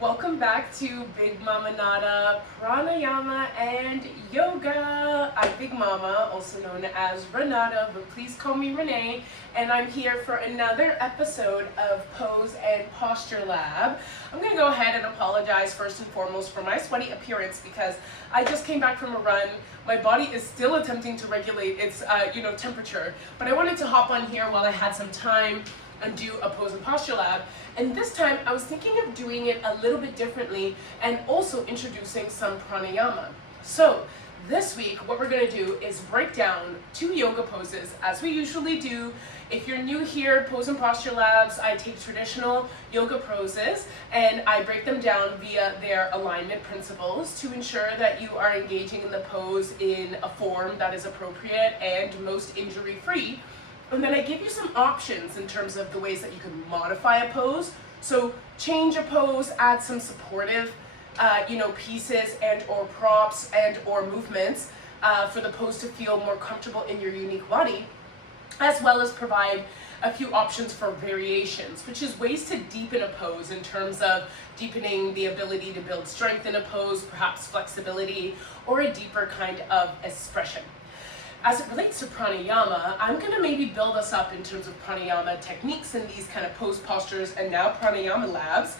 Welcome back to Bigmamanata, Pranayama, and Yoga. I'm Big Mama, also known as Renata, but please call me Renee, and I'm here for another episode of Pose and Posture Lab. I'm going to go ahead and apologize first and foremost for my sweaty appearance because I just came back from a run. My body is still attempting to regulate its temperature, but I wanted to hop on here while I had some time and do a pose and posture lab. And this time I was thinking of doing it a little bit differently and also introducing some pranayama. So this week what we're going to do is break down 2 yoga poses as we usually do. If you're new here, pose and posture labs, I take traditional yoga poses and I break them down via their alignment principles to ensure that you are engaging in the pose in a form that is appropriate and most injury-free. And then I give you some options in terms of the ways that you can modify a pose. So change a pose, add some supportive, pieces and or props and or movements for the pose to feel more comfortable in your unique body, as well as provide a few options for variations, which is ways to deepen a pose in terms of deepening the ability to build strength in a pose, perhaps flexibility, or a deeper kind of expression. As it relates to pranayama, I'm going to maybe build us up in terms of pranayama techniques in these kind of pose postures and now pranayama labs,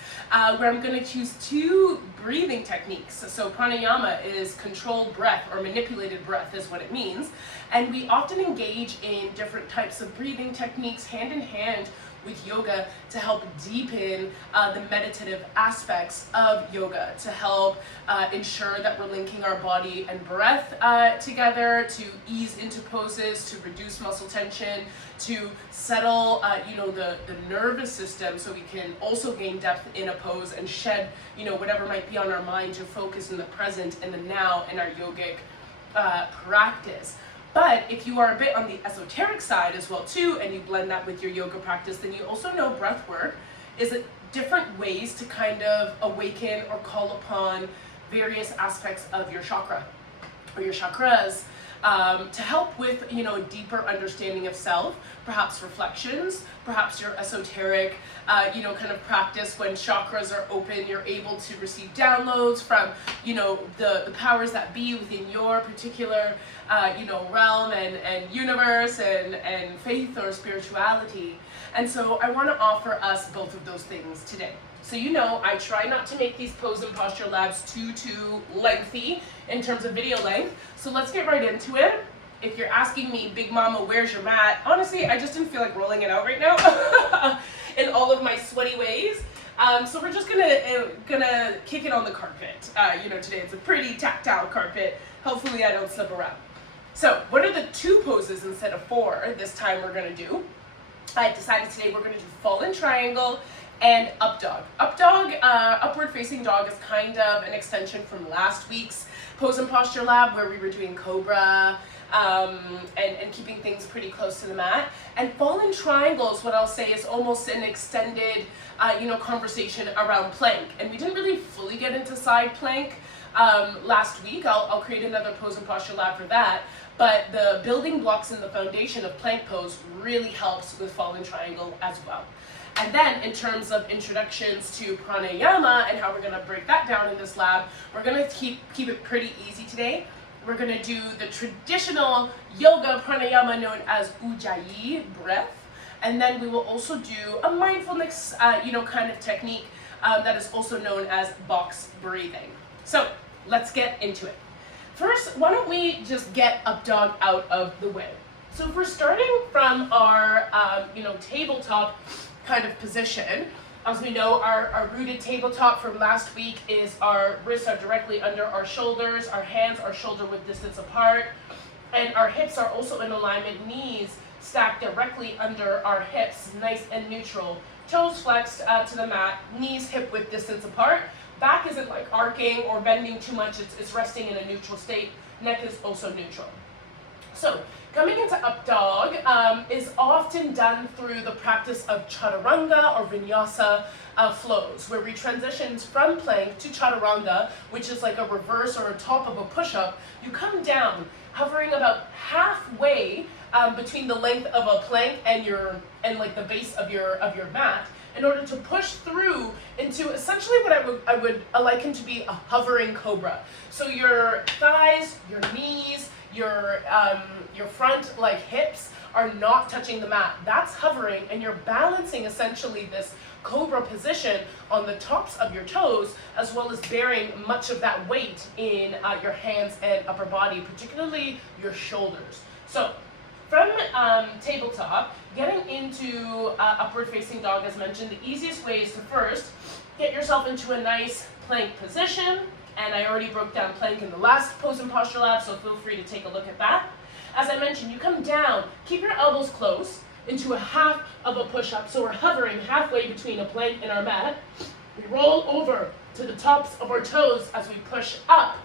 where I'm going to choose 2 breathing techniques. So pranayama is controlled breath or manipulated breath is what it means. And we often engage in different types of breathing techniques hand in hand with yoga to help deepen the meditative aspects of yoga, to help ensure that we're linking our body and breath together, to ease into poses, to reduce muscle tension, to settle the nervous system so we can also gain depth in a pose and shed whatever might be on our mind to focus in the present and the now in our yogic practice. But if you are a bit on the esoteric side as well too, and you blend that with your yoga practice, then you also know breath work is different ways to kind of awaken or call upon various aspects of your chakra or your chakras to help with a deeper understanding of self, perhaps reflections, perhaps your esoteric kind of practice. When chakras are open, you're able to receive downloads from the powers that be within your particular realm and universe and faith or spirituality. And so I want to offer us both of those things today. So I try not to make these pose and posture labs too lengthy in terms of video length. So let's get right into it. If you're asking me, Big Mama, where's your mat? Honestly, I just didn't feel like rolling it out right now in all of my sweaty ways. So we're just gonna kick it on the carpet. Today it's a pretty tactile carpet. Hopefully I don't slip around. So what are the 2 poses instead of 4 this time we're gonna do? I decided today we're gonna do fallen triangle and up dog. Up dog, upward facing dog is kind of an extension from last week's pose and posture lab where we were doing cobra and keeping things pretty close to the mat. And fallen triangles, what I'll say, is almost an extended conversation around plank. And we didn't really fully get into side plank last week. I'll create another pose and posture lab for that. But the building blocks and the foundation of plank pose really helps with fallen triangle as well. And then in terms of introductions to pranayama and how we're going to break that down in this lab, we're going to keep it pretty easy today. We're going to do the traditional yoga pranayama known as Ujayi breath. And then we will also do a mindfulness kind of technique that is also known as box breathing. So let's get into it. First, why don't we just get up dog out of the way? So if we're starting from our tabletop kind of position, as we know, our rooted tabletop from last week is our wrists are directly under our shoulders, our hands are shoulder width distance apart, and our hips are also in alignment, knees stacked directly under our hips, nice and neutral, toes flexed to the mat, knees hip width distance apart. Back isn't like arcing or bending too much, it's resting in a neutral state. Neck is also neutral. So coming into up dog is often done through the practice of chaturanga or vinyasa flows, where we transition from plank to chaturanga, which is like a reverse or a top of a push-up. You come down, hovering about halfway between the length of a plank and like the base of your mat, in order to push through into essentially what I would liken to be a hovering cobra. So your thighs, your knees, your front like hips are not touching the mat. That's hovering, and you're balancing essentially this cobra position on the tops of your toes, as well as bearing much of that weight in your hands and upper body, particularly your shoulders. So from tabletop, getting into upward facing dog, as mentioned, the easiest way is to first get yourself into a nice plank position. And I already broke down plank in the last pose and posture lab, so feel free to take a look at that. As I mentioned, you come down, keep your elbows close into a half of a push-up. So we're hovering halfway between a plank and our mat. We roll over to the tops of our toes as we push up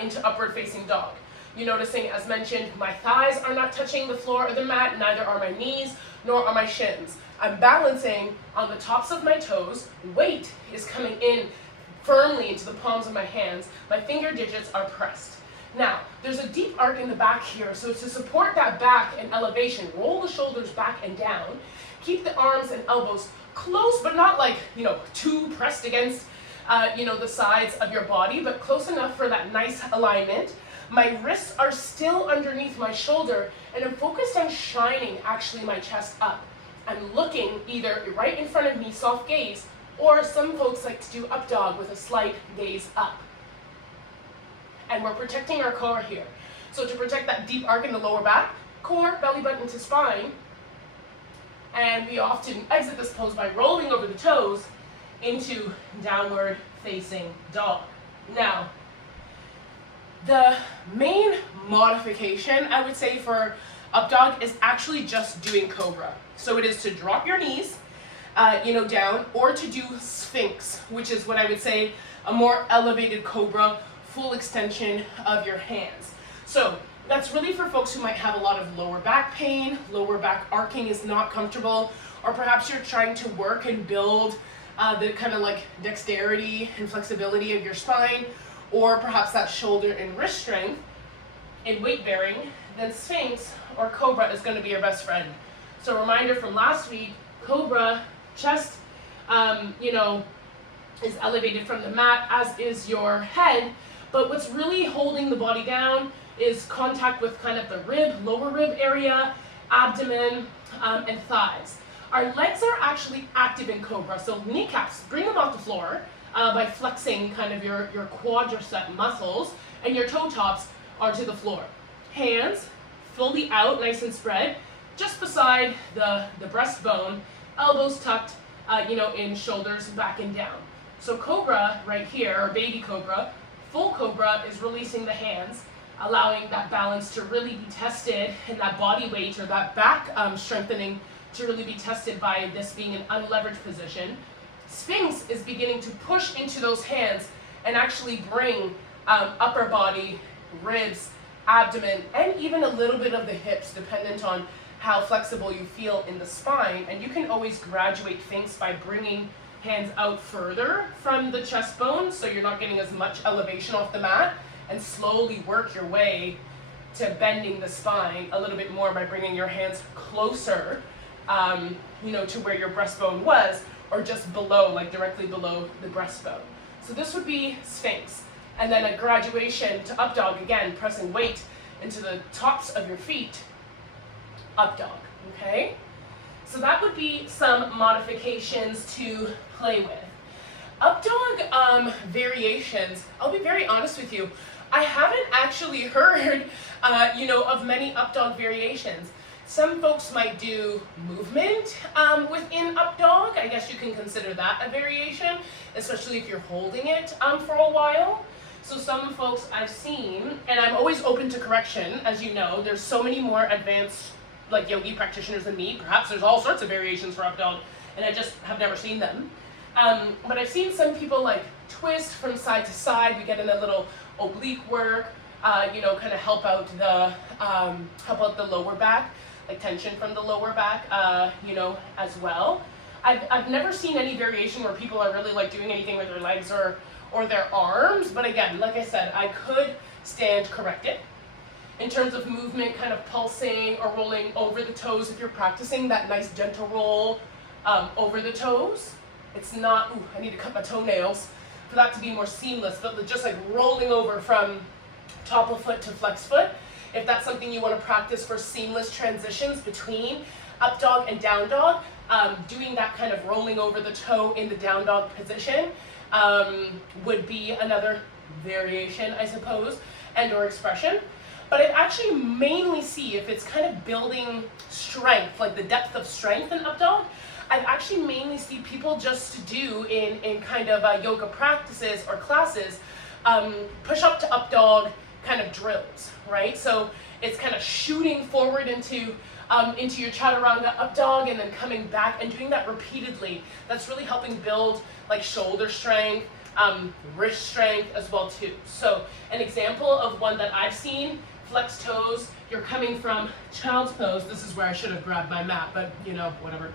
into upward facing dog. You're noticing, as mentioned, my thighs are not touching the floor or the mat, neither are my knees, nor are my shins. I'm balancing on the tops of my toes. Weight is coming in firmly into the palms of my hands. My finger digits are pressed. Now, there's a deep arc in the back here, so to support that back and elevation, roll the shoulders back and down. Keep the arms and elbows close, but not like, too pressed against, the sides of your body, but close enough for that nice alignment. My wrists are still underneath my shoulder, and I'm focused on shining actually my chest up. I'm looking either right in front of me, soft gaze, or some folks like to do up dog with a slight gaze up. And we're protecting our core here. So to protect that deep arc in the lower back, core, belly button to spine, and we often exit this pose by rolling over the toes into downward facing dog. Now, the main modification, I would say, for up dog is actually just doing cobra. So it is to drop your knees, down, or to do sphinx, which is what I would say a more elevated cobra, full extension of your hands. So that's really for folks who might have a lot of lower back pain, lower back arcing is not comfortable, or perhaps you're trying to work and build the kind of like dexterity and flexibility of your spine, or perhaps that shoulder and wrist strength in weight bearing, then sphinx or cobra is going to be your best friend. So a reminder from last week, cobra, chest, is elevated from the mat, as is your head, but what's really holding the body down is contact with kind of the rib, lower rib area, abdomen, and thighs. Our legs are actually active in cobra, so kneecaps, bring them off the floor by flexing kind of your quadricep muscles, and your toe tops are to the floor. Hands fully out, nice and spread, just beside the breastbone, elbows tucked, in shoulders back and down. So cobra right here, or baby cobra, full cobra is releasing the hands, allowing that balance to really be tested, and that body weight or that back strengthening to really be tested by this being an unleveraged position. Sphinx is beginning to push into those hands and actually bring upper body, ribs, abdomen, and even a little bit of the hips, dependent on how flexible you feel in the spine. And you can always graduate things by bringing hands out further from the chest bone, so you're not getting as much elevation off the mat, and slowly work your way to bending the spine a little bit more by bringing your hands closer, to where your breastbone was, or just below, like directly below the breastbone. So this would be sphinx. And then a graduation to up dog, again, pressing weight into the tops of your feet, up dog, okay? So that would be some modifications to play with. Up dog variations, I'll be very honest with you, I haven't actually heard, of many up dog variations. Some folks might do movement within up dog. I guess you can consider that a variation, especially if you're holding it for a while. So some folks I've seen, and I'm always open to correction, as you know, there's so many more advanced like yogi practitioners than me. Perhaps there's all sorts of variations for up dog, and I just have never seen them. But I've seen some people like twist from side to side. We get in a little oblique work, kind of help out the lower back, like tension from the lower back, as well. I've never seen any variation where people are really like doing anything with their legs or their arms, but again, like I said, I could stand corrected. In terms of movement, kind of pulsing or rolling over the toes if you're practicing that nice gentle roll over the toes. It's not, ooh, I need to cut my toenails for that to be more seamless, but just like rolling over from top of foot to flex foot. If that's something you want to practice for seamless transitions between up dog and down dog, doing that kind of rolling over the toe in the down dog position would be another variation, I suppose, and or expression. But I actually mainly see if it's kind of building strength, like the depth of strength in up dog, I actually mainly see people just do in kind of yoga practices or classes, push up to up dog kind of drills, right? So it's kind of shooting forward into your chaturanga up dog and then coming back and doing that repeatedly. That's really helping build like shoulder strength, wrist strength as well too. So an example of one that I've seen, flex toes, you're coming from child's pose. This is where I should have grabbed my mat, but you know, whatever.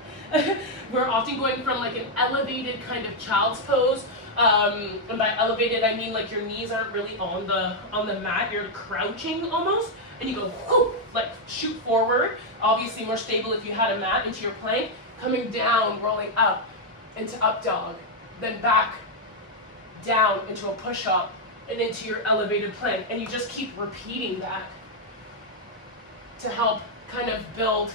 We're often going from like an elevated kind of child's pose. And by elevated, I mean like your knees aren't really on the mat, you're crouching almost, and you go whoop, like shoot forward, obviously more stable if you had a mat, into your plank, coming down, rolling up into up dog, then back down into a push-up and into your elevated plank, and you just keep repeating that to help kind of build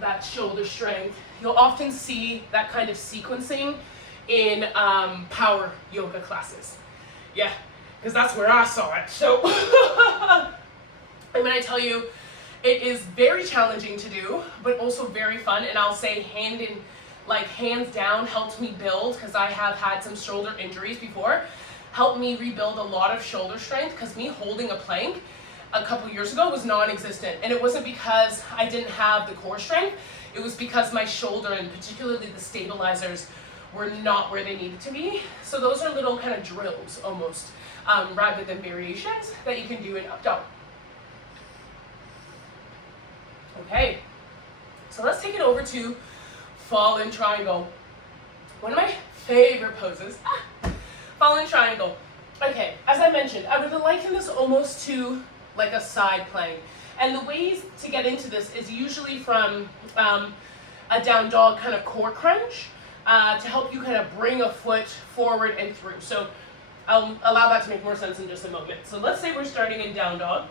that shoulder strength. You'll often see that kind of sequencing in power yoga classes. Yeah, because that's where I saw it. So, and when I tell you, it is very challenging to do, but also very fun. And I'll say hands down helped me build, because I have had some shoulder injuries before, helped me rebuild a lot of shoulder strength, because me holding a plank a couple years ago was non-existent. And it wasn't because I didn't have the core strength, it was because my shoulder and particularly the stabilizers were not where they needed to be. So those are little kind of drills almost, rather than variations that you can do in up dog. Okay, so let's take it over to fallen triangle. One of my favorite poses, fallen triangle. Okay, as I mentioned, I would liken this almost to like a side plank. And the ways to get into this is usually from a down dog kind of core crunch, to help you kind of bring a foot forward and through. So I'll allow that to make more sense in just a moment. So let's say we're starting in down dog,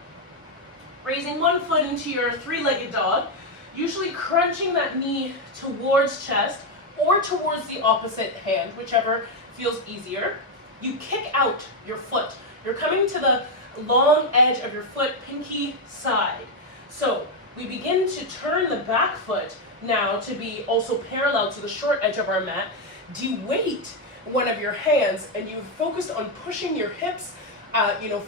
raising one foot into your three-legged dog, usually crunching that knee towards chest or towards the opposite hand, whichever feels easier. You kick out your foot. You're coming to the long edge of your foot, pinky side. So we begin to turn the back foot now to be also parallel to the short edge of our mat. De-weight one of your hands, and you focus on pushing your hips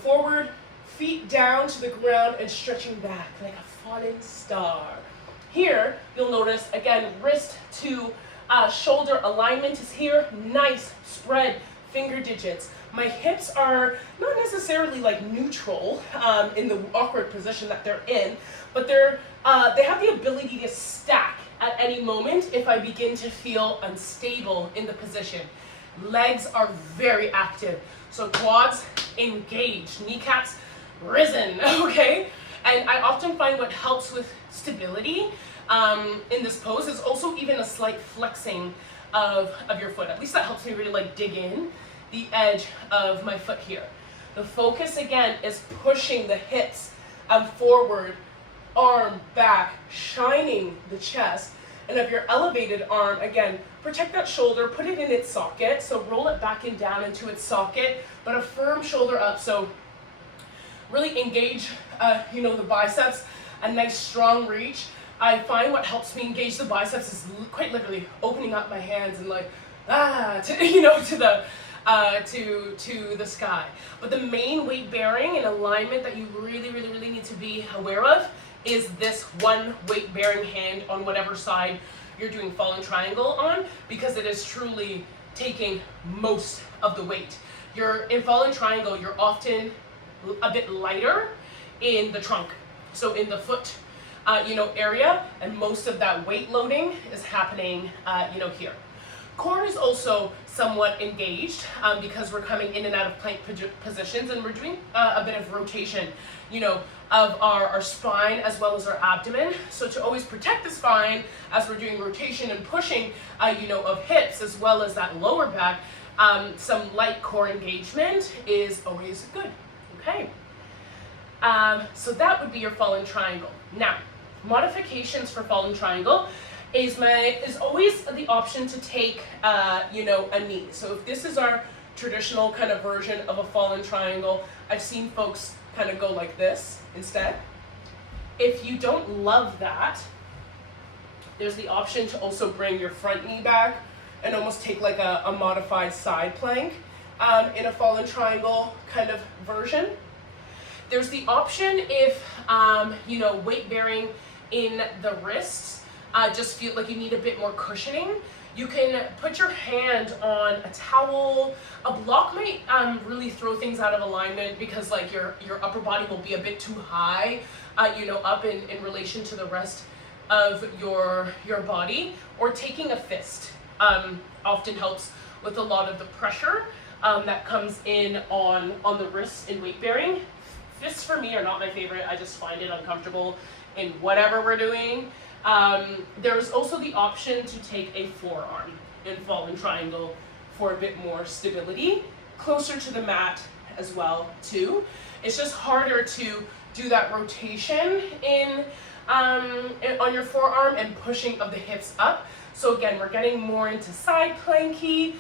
forward, feet down to the ground, and stretching back like a falling star. Here, you'll notice, again, wrist to shoulder alignment is here. Nice spread finger digits. My hips are not necessarily like neutral in the awkward position that they're in, but they have the ability to stack at any moment if I begin to feel unstable in the position. Legs are very active. So quads engaged, kneecaps risen, okay? And I often find what helps with stability in this pose is also even a slight flexing of your foot. At least that helps me really like dig in the edge of my foot here. The focus again is pushing the hips forward, arm back, shining the chest. And of your elevated arm, again, protect that shoulder, put it in its socket. So roll it back and down into its socket, but a firm shoulder up. So really engage, the biceps, a nice strong reach. I find what helps me engage the biceps is quite literally opening up my hands and like, to the sky. But the main weight bearing and alignment that you really, really, really need to be aware of is this one weight bearing hand on whatever side you're doing fallen triangle on, because it is truly taking most of the weight. You're in fallen triangle, you're often a bit lighter in the trunk, so in the foot area, and most of that weight loading is happening here. Core is also somewhat engaged because we're coming in and out of plank positions, and we're doing a bit of rotation, of our spine as well as our abdomen. So to always protect the spine as we're doing rotation and pushing, of hips as well as that lower back, some light core engagement is always good. Okay. So that would be your fallen triangle. Now, modifications for fallen triangle is always the option to take, a knee. So if this is our traditional kind of version of a fallen triangle, I've seen folks kind of go like this instead. If you don't love that, there's the option to also bring your front knee back and almost take like a modified side plank in a fallen triangle kind of version. There's the option if, weight bearing in the wrists, just feel like you need a bit more cushioning. You can put your hand on a towel. A block might really throw things out of alignment because like your upper body will be a bit too high, up in relation to the rest of your body. Or taking a fist often helps with a lot of the pressure that comes in on the wrists in weight bearing. Fists for me are not my favorite. I just find it uncomfortable in whatever we're doing. There's also the option to take a forearm in fallen triangle for a bit more stability, closer to the mat as well too. It's just harder to do that rotation on your forearm and pushing of the hips up. So again, we're getting more into side planky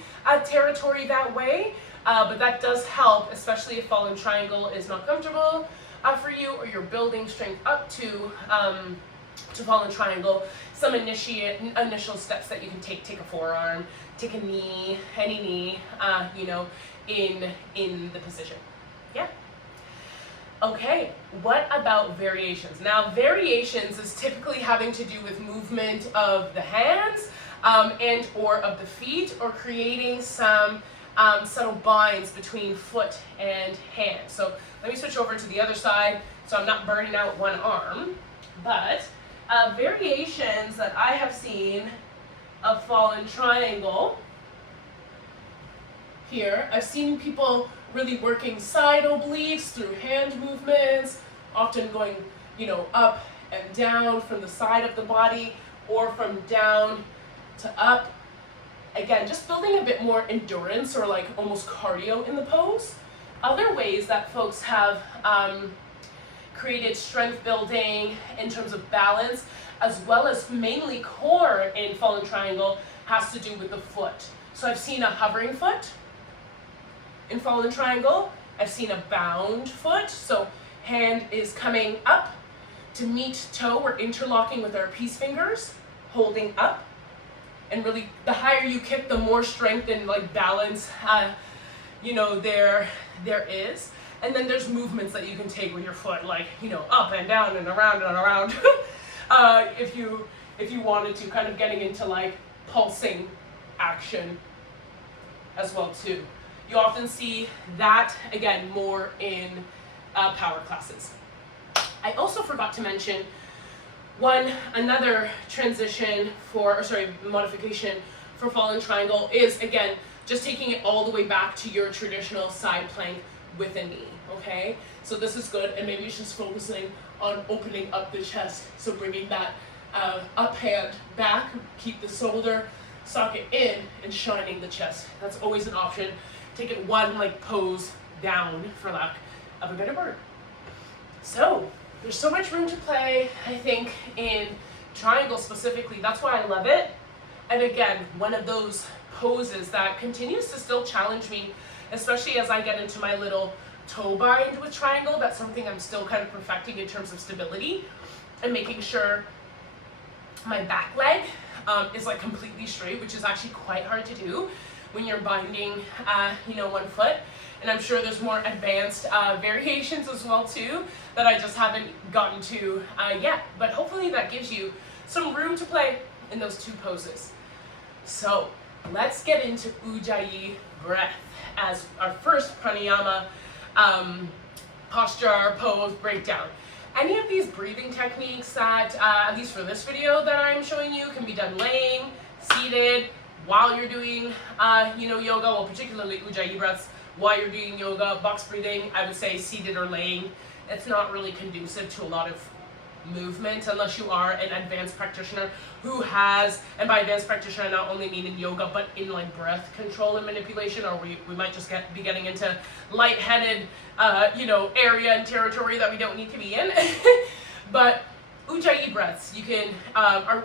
territory that way, but that does help, especially if fallen triangle is not comfortable for you, or you're building strength up to fallen triangle. Some initial steps that you can take a forearm, take a knee, any knee, in the position. Yeah. Okay, what about variations? Now, variations is typically having to do with movement of the hands and or of the feet, or creating some subtle binds between foot and hand. So let me switch over to the other side so I'm not burning out one arm. But variations that I have seen of fallen triangle here, I've seen people really working side obliques through hand movements, often going, up and down from the side of the body or from down to up. Again, just building a bit more endurance or like almost cardio in the pose. Other ways that folks have created strength building in terms of balance, as well as mainly core in fallen triangle, has to do with the foot. So I've seen a hovering foot in fallen triangle. I've seen a bound foot, so hand is coming up to meet toe. We're interlocking with our peace fingers, holding up. And really, the higher you kick, the more strength and like balance, there is. And then there's movements that you can take with your foot, like, up and down and around and around. If you wanted to, kind of getting into like pulsing action as well too. You often see that, again, more in power classes. I also forgot to mention another modification for fallen triangle is, again, just taking it all the way back to your traditional side plank with a knee, okay? So this is good, and maybe it's just focusing on opening up the chest. So bringing that up hand back, keep the shoulder socket in, and shining the chest. That's always an option. Take it one pose down, for lack of a better word. So there's so much room to play, I think, in triangle specifically. That's why I love it. And again, one of those poses that continues to still challenge me, especially as I get into my little toe bind with triangle. That's something I'm still kind of perfecting in terms of stability and making sure my back leg is like completely straight, which is actually quite hard to do when you're binding, one foot. And I'm sure there's more advanced variations as well too that I just haven't gotten to yet. But hopefully that gives you some room to play in those two poses. So let's get into Ujayi breath as our first pranayama posture pose breakdown. Any of these breathing techniques that, at least for this video that I'm showing you, can be done laying, seated, while you're doing, yoga, well, particularly Ujayi breaths, while you're doing yoga. Box breathing, I would say seated or laying. It's not really conducive to a lot of movement unless you are an advanced practitioner who has, and by advanced practitioner I not only mean in yoga but in like breath control and manipulation, or we might just be getting into lightheaded area and territory that we don't need to be in. But Ujayi breaths, you can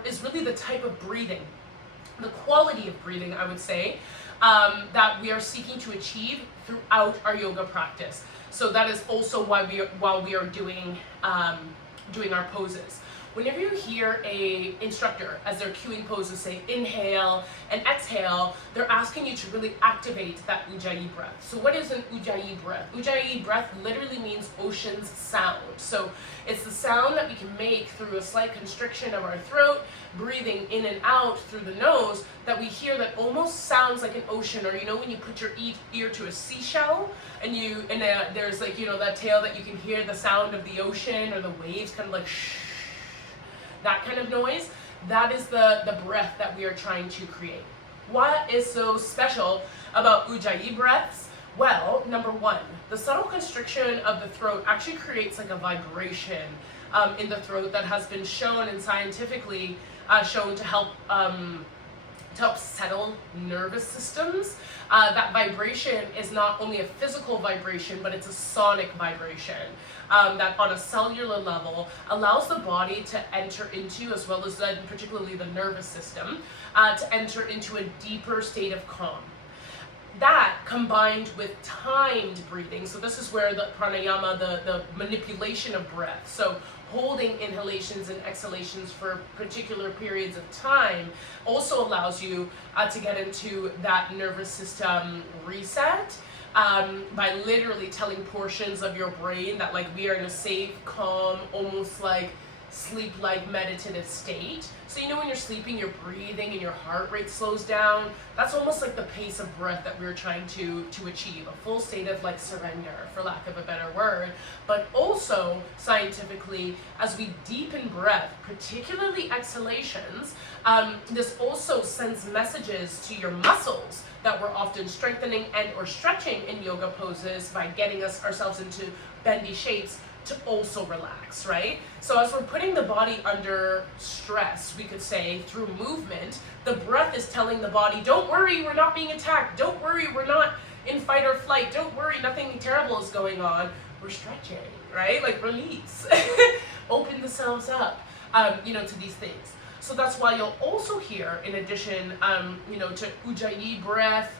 is really the type of breathing, the quality of breathing, I would say, that we are seeking to achieve throughout our yoga practice. So that is also why we are doing our poses. Whenever you hear a instructor as they're cueing poses say inhale and exhale, they're asking you to really activate that Ujayi breath. So what is an Ujayi breath? Ujayi breath literally means ocean's sound. So it's the sound that we can make through a slight constriction of our throat, breathing in and out through the nose, that we hear that almost sounds like an ocean. Or when you put your ear to a seashell and there's like that tail that you can hear the sound of the ocean or the waves kind of like shh, that kind of noise. That is the breath that we are trying to create. What is so special about Ujayi breaths? Well, number one, the subtle constriction of the throat actually creates like a vibration in the throat that has been shown and scientifically shown to help settle nervous systems. That vibration is not only a physical vibration, but it's a sonic vibration that on a cellular level allows the body to enter into, as well as particularly the nervous system, to enter into a deeper state of calm. That combined with timed breathing, so this is where the pranayama, the manipulation of breath, so holding inhalations and exhalations for particular periods of time, also allows you to get into that nervous system reset by literally telling portions of your brain that like we are in a safe, calm, almost like sleep-like meditative state. So when you're sleeping, you're breathing and your heart rate slows down. That's almost like the pace of breath that we're trying to achieve, a full state of like surrender, for lack of a better word. But also scientifically, as we deepen breath, particularly exhalations, this also sends messages to your muscles that we're often strengthening and or stretching in yoga poses by getting ourselves into bendy shapes, to also relax, right? So as we're putting the body under stress, we could say, through movement, the breath is telling the body, don't worry, we're not being attacked. Don't worry, we're not in fight or flight. Don't worry, nothing terrible is going on. We're stretching, right? Like release. Open the cells up, to these things. So that's why you'll also hear, in addition, to Ujayi breath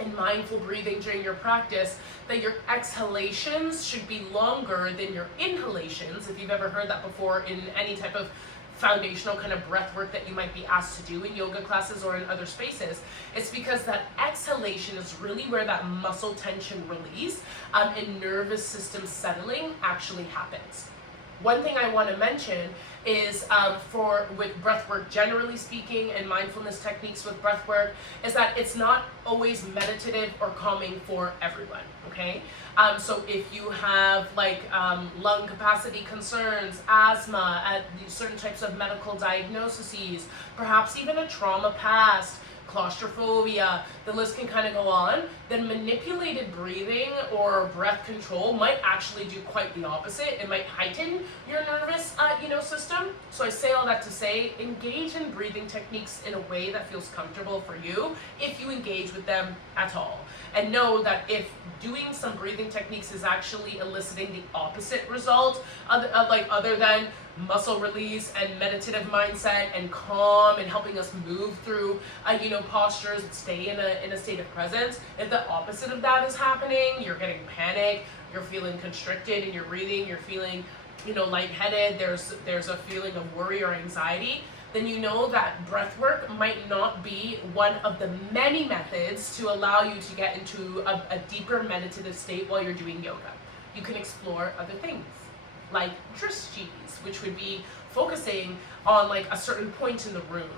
and mindful breathing during your practice, that your exhalations should be longer than your inhalations. If you've ever heard that before in any type of foundational kind of breath work that you might be asked to do in yoga classes or in other spaces, it's because that exhalation is really where that muscle tension release and nervous system settling actually happens. One thing I want to mention is with breath work, generally speaking, and mindfulness techniques with breath work, is that it's not always meditative or calming for everyone, okay? So if you have like lung capacity concerns, asthma, certain types of medical diagnoses, perhaps even a trauma past, claustrophobia, the list can kind of go on, then manipulated breathing or breath control might actually do quite the opposite. It might heighten your nervous system. So I say all that to say, engage in breathing techniques in a way that feels comfortable for you, if you engage with them at all. And know that if doing some breathing techniques is actually eliciting the opposite result, other than muscle release and meditative mindset and calm and helping us move through postures and stay in a state of presence, if the opposite of that is happening, you're getting panic, you're feeling constricted in your breathing, you're feeling lightheaded, there's a feeling of worry or anxiety, then you know that breath work might not be one of the many methods to allow you to get into a deeper meditative state while you're doing yoga. You can explore other things, like drishtis, which would be focusing on like a certain point in the room,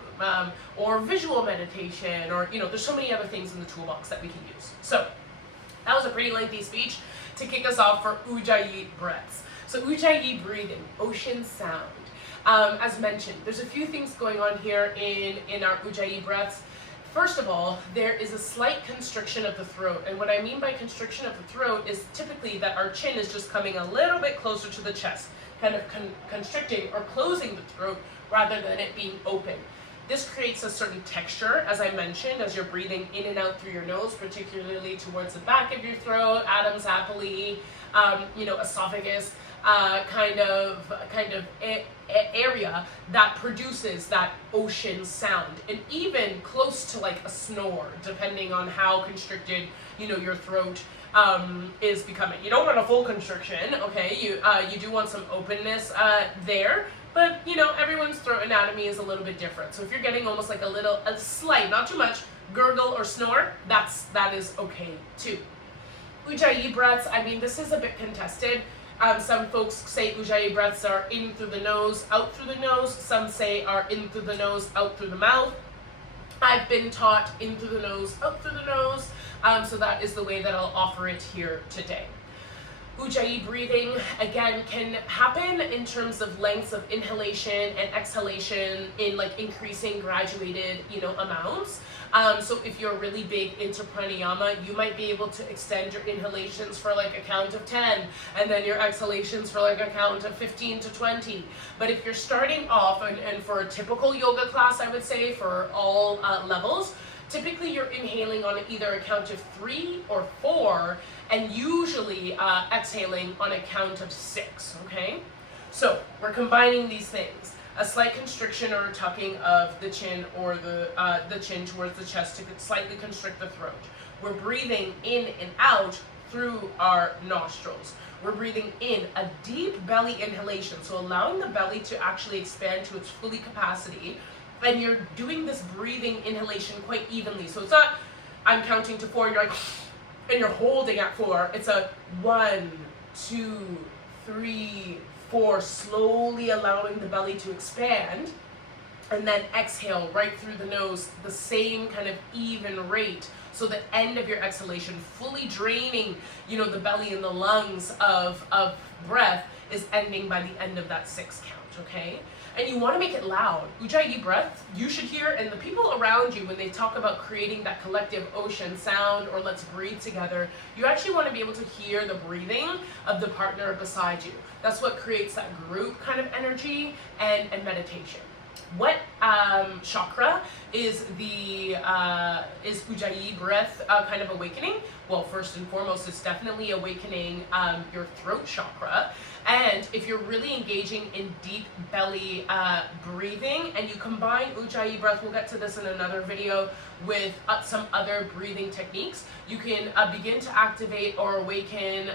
or visual meditation, or there's so many other things in the toolbox that we can use. So that was a pretty lengthy speech to kick us off for Ujayi breaths. So Ujayi breathing, ocean sound. As mentioned, there's a few things going on here in our Ujayi breaths. First of all, there is a slight constriction of the throat. And what I mean by constriction of the throat is typically that our chin is just coming a little bit closer to the chest, kind of constricting or closing the throat rather than it being open. This creates a certain texture, as I mentioned, as you're breathing in and out through your nose, particularly towards the back of your throat, Adam's apple, esophagus, kind of area that produces that ocean sound, and even close to like a snore, depending on how constricted your throat is becoming. You don't want a full constriction, okay? You do want some openness there. But, everyone's throat anatomy is a little bit different. So if you're getting almost like a slight, not too much, gurgle or snore, that is okay too. Ujayi breaths, this is a bit contested. Some folks say Ujayi breaths are in through the nose, out through the nose. Some say are in through the nose, out through the mouth. I've been taught in through the nose, out through the nose. So that is the way that I'll offer it here today. Ujayi breathing, again, can happen in terms of lengths of inhalation and exhalation in like increasing graduated, amounts. So if you're really big into pranayama, you might be able to extend your inhalations for like a count of 10, and then your exhalations for like a count of 15 to 20. But if you're starting off, and for a typical yoga class, I would say for all levels, typically you're inhaling on either a count of 3 or 4, and usually exhaling on a count of 6, okay? So we're combining these things. A slight constriction or tucking of the chin or the chin towards the chest to slightly constrict the throat. We're breathing in and out through our nostrils. We're breathing in a deep belly inhalation, so allowing the belly to actually expand to its fully capacity. And you're doing this breathing inhalation quite evenly. So it's not, I'm counting to 4 and you're like, and you're holding at 4. It's a 1, 2, 3, 4, slowly allowing the belly to expand. And then exhale right through the nose, the same kind of even rate. So the end of your exhalation, fully draining, the belly and the lungs of breath, is ending by the end of that 6 count, okay? And you want to make it loud. Ujayi breath, you should hear, and the people around you, when they talk about creating that collective ocean sound or let's breathe together, you actually want to be able to hear the breathing of the partner beside you. That's what creates that group kind of energy and meditation. What chakra is Ujayi breath kind of awakening? Well, first and foremost, it's definitely awakening your throat chakra. And if you're really engaging in deep belly breathing, and you combine Ujayi breath, we'll get to this in another video, with some other breathing techniques, you can begin to activate or awaken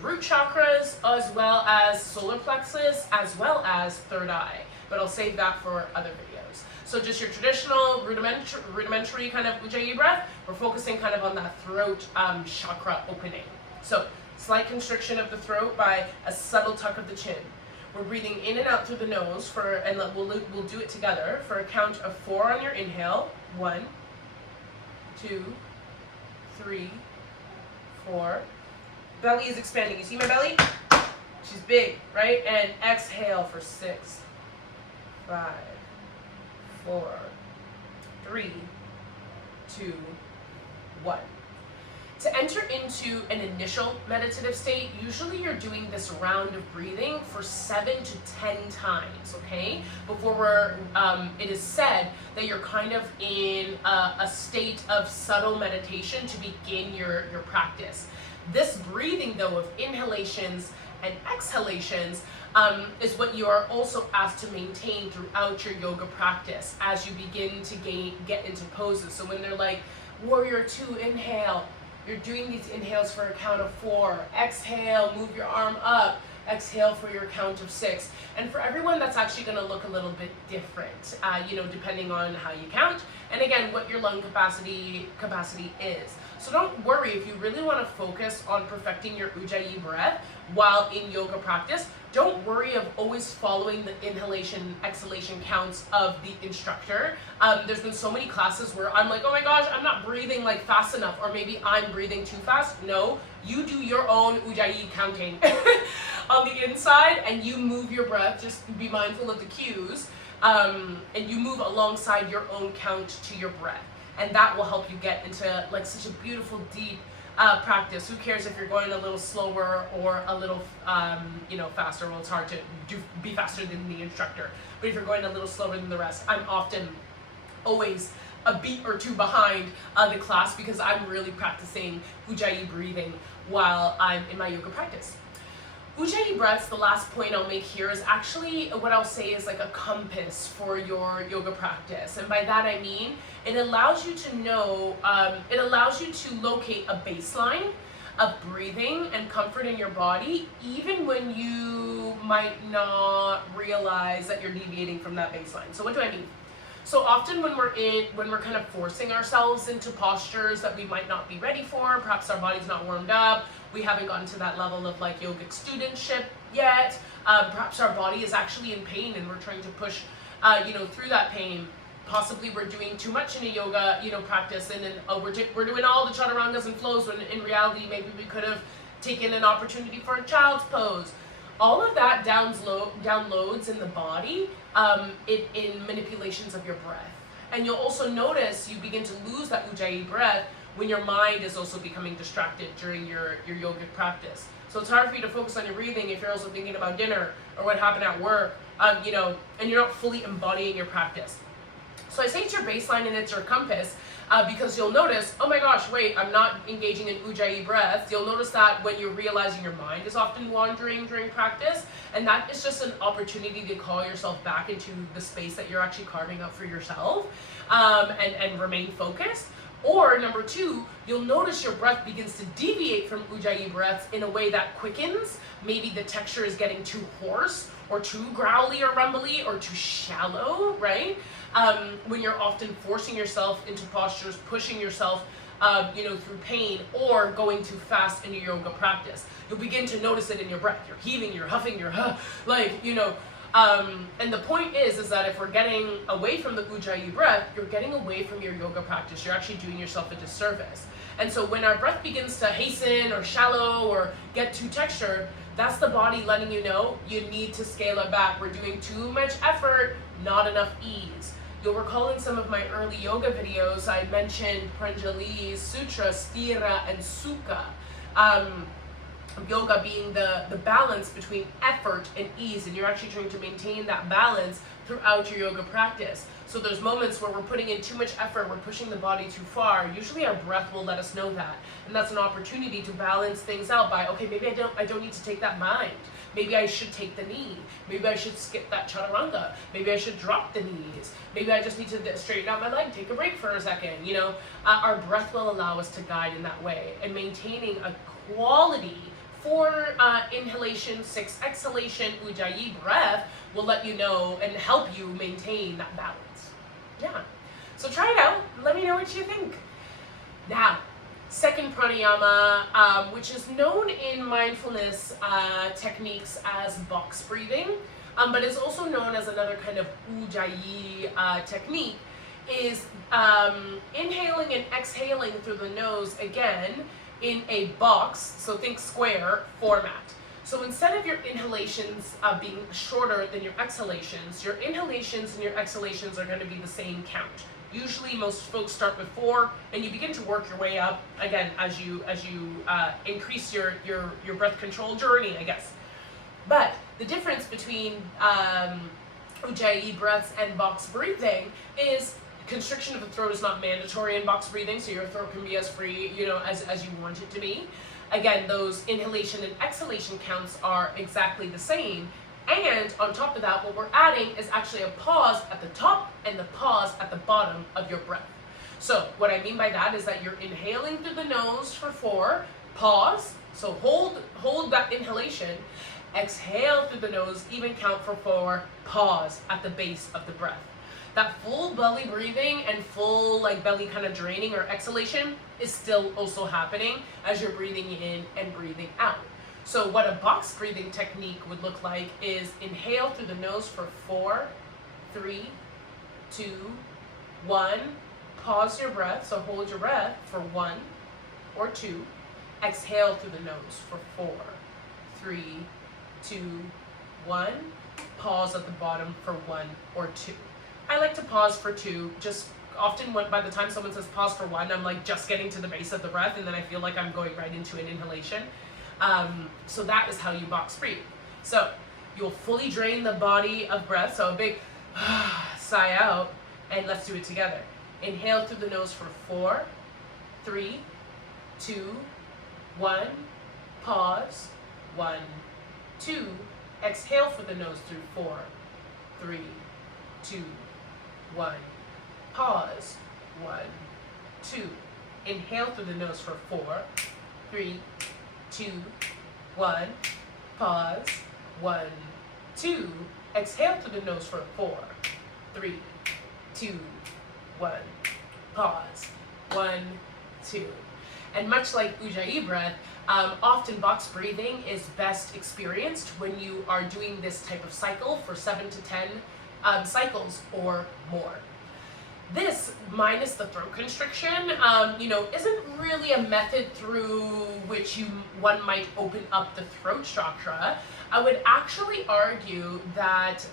root chakras, as well as solar plexus, as well as third eye. But I'll save that for other videos. So just your traditional rudimentary kind of Ujayi breath, we're focusing kind of on that throat chakra opening. So slight constriction of the throat by a subtle tuck of the chin. We're breathing in and out through the nose and we'll do it together for a count of 4 on your inhale. 1, 2, 3, 4. Belly is expanding. You see my belly? She's big, right? And exhale for 6, 5, 4, 3, 2, 1. To enter into an initial meditative state, usually you're doing this round of breathing for 7 to 10 times, okay? Before it is said that you're kind of in a state of subtle meditation to begin your practice. This breathing, though, of inhalations and exhalations is what you are also asked to maintain throughout your yoga practice as you begin to get into poses. So when they're like, warrior 2, inhale, you're doing these inhales for a count of 4. Exhale, move your arm up. Exhale for your count of 6. And for everyone, that's actually going to look a little bit different, depending on how you count. And again, what your lung capacity is. So don't worry if you really want to focus on perfecting your Ujayi breath while in yoga practice. Don't worry of always following the inhalation, exhalation counts of the instructor. There's been so many classes where I'm like, oh my gosh, I'm not breathing like fast enough, or maybe I'm breathing too fast. No, you do your own Ujayi counting on the inside, and you move your breath. Just be mindful of the cues, and you move alongside your own count to your breath. and that will help you get into like such a beautiful, deep practice. Who cares if you're going a little slower or a little faster? Well, it's hard to be faster than the instructor, but if you're going a little slower than the rest, I'm often always a beat or two behind the class because I'm really practicing Ujayi breathing while I'm in my yoga practice. Ujayi breaths, the last point I'll make here, is actually what I'll say is like a compass for your yoga practice. And by that I mean, it allows you to know, it allows you to locate a baseline of breathing and comfort in your body, even when you might not realize that you're deviating from that baseline. So what do I mean? So often when we're kind of forcing ourselves into postures that we might not be ready for, perhaps our body's not warmed up, we haven't gotten to that level of like yogic studentship yet, perhaps our body is actually in pain and we're trying to push through that pain. Possibly we're doing too much in a yoga practice, and then we're doing all the chaturangas and flows when in reality maybe we could have taken an opportunity for a child's pose. All of that downloads in the body in manipulations of your breath. And you'll also notice you begin to lose that Ujayi breath when your mind is also becoming distracted during your yogic practice. So it's hard for you to focus on your breathing if you're also thinking about dinner or what happened at work, and you're not fully embodying your practice. So I say it's your baseline and it's your compass, because you'll notice, oh my gosh, wait, I'm not engaging in Ujayi breaths. You'll notice that when you're realizing your mind is often wandering during practice, and that is just an opportunity to call yourself back into the space that you're actually carving out for yourself, and remain focused. Or number two, you'll notice your breath begins to deviate from Ujayi breaths in a way that quickens. Maybe the texture is getting too hoarse or too growly or rumbly or too shallow, right? When you're often forcing yourself into postures, pushing yourself through pain, or going too fast in your yoga practice. You'll begin to notice it in your breath. You're heaving, you're huffing, you're and the point is that if we're getting away from the Ujayi breath, you're getting away from your yoga practice. You're actually doing yourself a disservice. And so when our breath begins to hasten or shallow or get too textured, that's the body letting you know you need to scale it back. We're doing too much effort, not enough ease. You'll recall in some of my early yoga videos, I mentioned Patanjali's sutra, Sthira and Sukha. Yoga being the balance between effort and ease, and you're actually trying to maintain that balance throughout your yoga practice. So there's moments where we're putting in too much effort, we're pushing the body too far. Usually our breath will let us know that, and that's an opportunity to balance things out by, okay, maybe I don't need to take that mind. Maybe I should take the knee. Maybe I should skip that chaturanga. Maybe I should drop the knees. Maybe I just need to straighten out my leg, take a break for a second. Our breath will allow us to guide in that way, and maintaining a quality 4 inhalation, 6 exhalation Ujayi breath will let you know and help you maintain that balance. Yeah. So try it out. Let me know what you think. Now, second pranayama, which is known in mindfulness techniques as box breathing, but is also known as another kind of Ujayi technique, is inhaling and exhaling through the nose again in a box, so think square format. So instead of your inhalations being shorter than your exhalations, your inhalations and your exhalations are going to be the same count. Usually most folks start with 4, and you begin to work your way up again as you increase your breath control journey, I guess. But the difference between Ujayi breaths and box breathing is constriction of the throat is not mandatory in box breathing, so your throat can be as free, as you want it to be. Again, those inhalation and exhalation counts are exactly the same. And on top of that, what we're adding is actually a pause at the top and the pause at the bottom of your breath. So what I mean by that is that you're inhaling through the nose for 4, pause, so hold that inhalation, exhale through the nose, even count for 4, pause at the base of the breath. That full belly breathing and full belly kind of draining or exhalation is still also happening as you're breathing in and breathing out. So what a box breathing technique would look like is inhale through the nose for 4, 3, 2, 1, pause your breath, so hold your breath for 1 or 2, exhale through the nose for 4, 3, 2, 1, pause at the bottom for 1 or 2. I like to pause for 2, just often by the time someone says pause for one, I'm like just getting to the base of the breath, and then I feel like I'm going right into an inhalation. So that is how you box breathe. So you'll fully drain the body of breath, so a big sigh out, and let's do it together. Inhale through the nose for 4, 3, 2, 1, pause, 1, 2, exhale for the nose through 4, 3, 2, 1, pause, 1, 2, inhale through the nose for 4, 3, 2, 1, pause, 1, 2, exhale through the nose for 4, 3, 2, 1, pause, 1, 2. And much like Ujayi breath, often box breathing is best experienced when you are doing this type of cycle for 7 to 10 cycles or more. This, minus the throat constriction, isn't really a method through which one might open up the throat chakra. I would actually argue that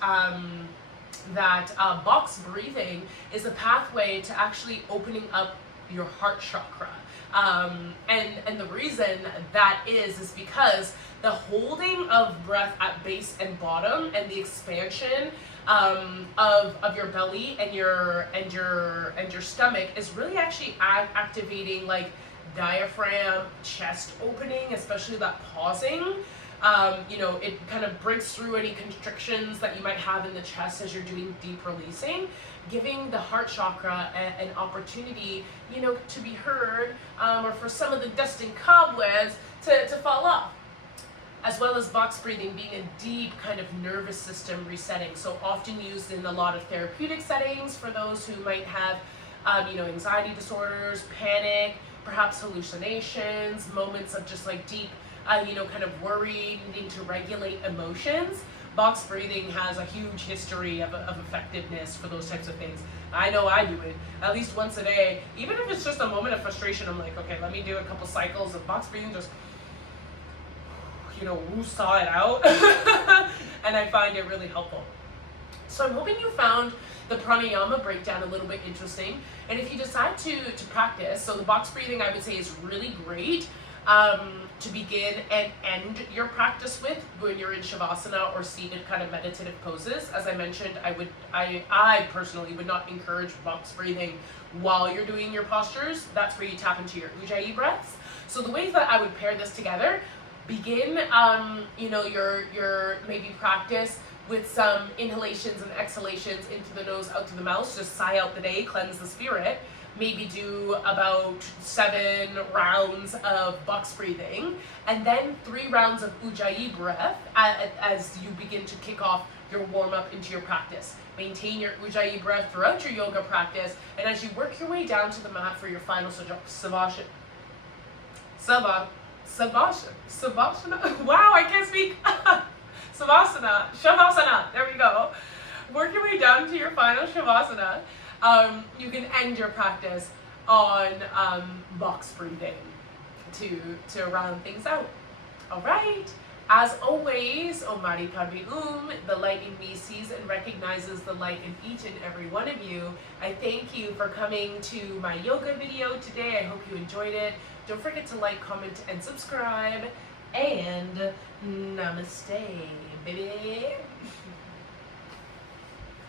box breathing is a pathway to actually opening up your heart chakra. And the reason that is because the holding of breath at base and bottom and the expansion of your belly and your stomach is really actually activating like diaphragm, chest opening, especially that pausing. It kind of breaks through any constrictions that you might have in the chest as you're doing deep releasing, giving the heart chakra an opportunity, to be heard, or for some of the dust and cobwebs to fall off. As well as box breathing being a deep kind of nervous system resetting, so often used in a lot of therapeutic settings for those who might have, anxiety disorders, panic, perhaps hallucinations, moments of just like deep, kind of worry, needing to regulate emotions. Box breathing has a huge history of effectiveness for those types of things. I know I do it at least once a day. Even if it's just a moment of frustration, I'm like, okay, let me do a couple cycles of box breathing, just saw it out. And I find it really helpful. So I'm hoping you found the pranayama breakdown a little bit interesting. And if you decide to practice, so the box breathing I would say is really great to begin and end your practice with when you're in shavasana or seated kind of meditative poses. As I mentioned, I personally would not encourage box breathing while you're doing your postures. That's where you tap into your Ujayi breaths. So the ways that I would pair this together: begin, your maybe practice with some inhalations and exhalations into the nose, out through the mouth. Just sigh out the day, cleanse the spirit. Maybe do about 7 rounds of box breathing, and then 3 rounds of Ujayi breath as you begin to kick off your warm-up into your practice. Maintain your Ujayi breath throughout your yoga practice, and as you work your way down to the mat for your final savasana. Wow, I can't speak. Shavasana. There we go. Work your way down to your final shavasana. You can end your practice on box breathing to round things out. All right. As always, Om Mani Padme the light in me sees and recognizes the light in each and every one of you. I thank you for coming to my yoga video today. I hope you enjoyed it. Don't forget to like, comment, and subscribe. And namaste, baby.